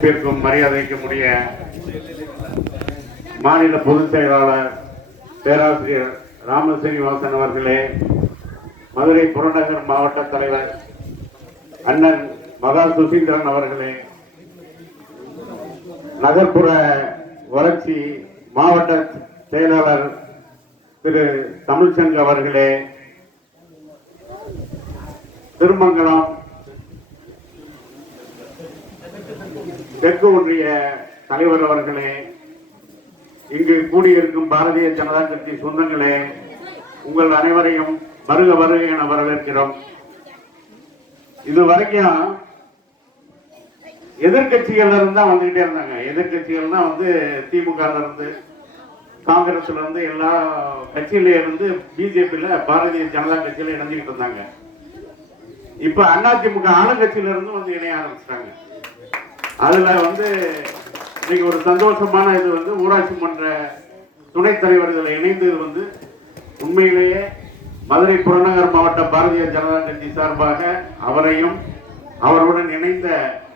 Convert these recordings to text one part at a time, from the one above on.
பேருக்கும் மரியாதைக்கு முடிய மாநில பொதுச் செயலாளர் பேராசிரியர் ராமசீனிவாசன் அவர்களே மதுரை புறநகர் மாவட்ட தலைவர் அண்ணன் மகா சுசீந்திரன் அவர்களே நகர்ப்புற வளர்ச்சி மாவட்ட செயலாளர் திரு தமிழ்ச்சங்க அவர்களே திருமங்கலம் தெற்கு ஒன்றிய தலைவர் அவர்களே இங்கு கூடியிருக்கும் பாரதிய ஜனதா கட்சி சொந்தங்களே உங்கள் அனைவரையும் வருக வருக என வரவேற்கிறோம். இது வரைக்கும் எதிர்கட்சிகள் இருந்து தான் வந்துகிட்டே இருந்தாங்க. எதிர்கட்சிகள் தான் வந்து திமுக இருந்து காங்கிரஸ்ல இருந்து எல்லா கட்சியில இருந்து பிஜேபியில பாரதிய ஜனதா கட்சியில இணைஞ்சுக்கிட்டு இருந்தாங்க. இப்ப அதிமுக ஆளுங்கட்சியில இருந்து வந்து இணைய ஆரம்பிச்சிட்டாங்க. அதில் வந்து இன்றைக்கி ஒரு சந்தோஷமான இது வந்து ஊராட்சி மன்ற துணைத் தலைவர்களை இணைந்தது வந்து உண்மையிலேயே மதுரை புறநகர் மாவட்ட பாரதிய ஜனதா கட்சி சார்பாக அவரையும் அவருடன் இணைந்த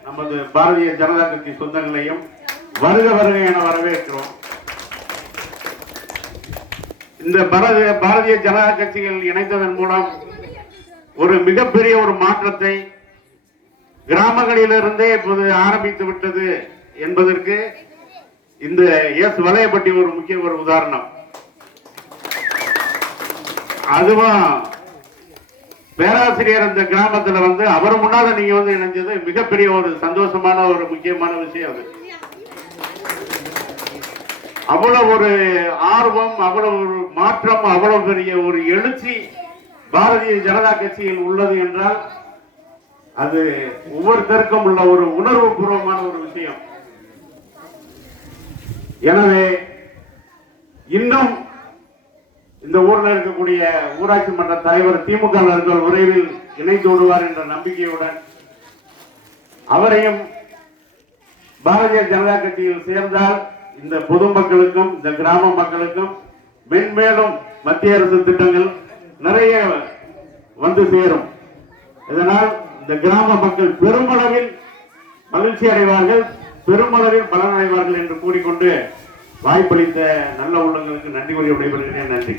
நமது பாரதிய ஜனதா கட்சி சொந்தங்களையும் வருக வருக என வரவேற்கிறோம். இந்த பாரதிய பாரதிய ஜனதா கட்சிகள் இணைந்ததன் மூலம் ஒரு மிகப்பெரிய ஒரு மாற்றத்தை கிராமங்களிலிருந்தே இப்போது ஆரம்பித்து விட்டது என்பதற்கு இந்த எஸ் வலையப்பட்டி ஒரு முக்கிய ஒரு உதாரணம். அதுவும் பேராசிரியர் அந்த கிராமத்துல வந்து அவர் முன்னால நீங்க வந்து இணைஞ்சது மிகப்பெரிய ஒரு சந்தோஷமான ஒரு முக்கியமான விஷயம் அது. அவ்வளவு ஒரு ஆர்வம் அவ்வளவு ஒரு மாற்றம் அவ்வளவு பெரிய ஒரு எழுச்சி பாரதிய ஜனதா கட்சியில் உள்ளது என்றால் அது ஒவ்வொருத்தருக்கும் உள்ள ஒரு உணர்வு பூர்வமான ஒரு விஷயம். எனவே இன்னும் இந்த ஊர்ல இருக்கக்கூடிய ஊராட்சி மன்ற தலைவர் திமுக அவர்கள் விரைவில் இணைந்து விடுவார் என்ற நம்பிக்கையுடன் அவரையும் பாரதிய ஜனதா கட்சியில் சேர்ந்தால் இந்த பொதுமக்களுக்கும் இந்த கிராம மக்களுக்கும் மென்மேலும் மத்திய அரசு திட்டங்கள் நிறைய வந்து சேரும். இதனால் இந்த கிராம மக்கள் பெருமளவில் மகிழ்ச்சி அடைவார்கள் பெருமளவில் பலனடைவார்கள் என்று கூறிக்கொண்டு வாய்ப்பளித்த நல்ல உள்ளங்களுக்கு நன்றி கூறி விடைபெறுகிறேன். நன்றி.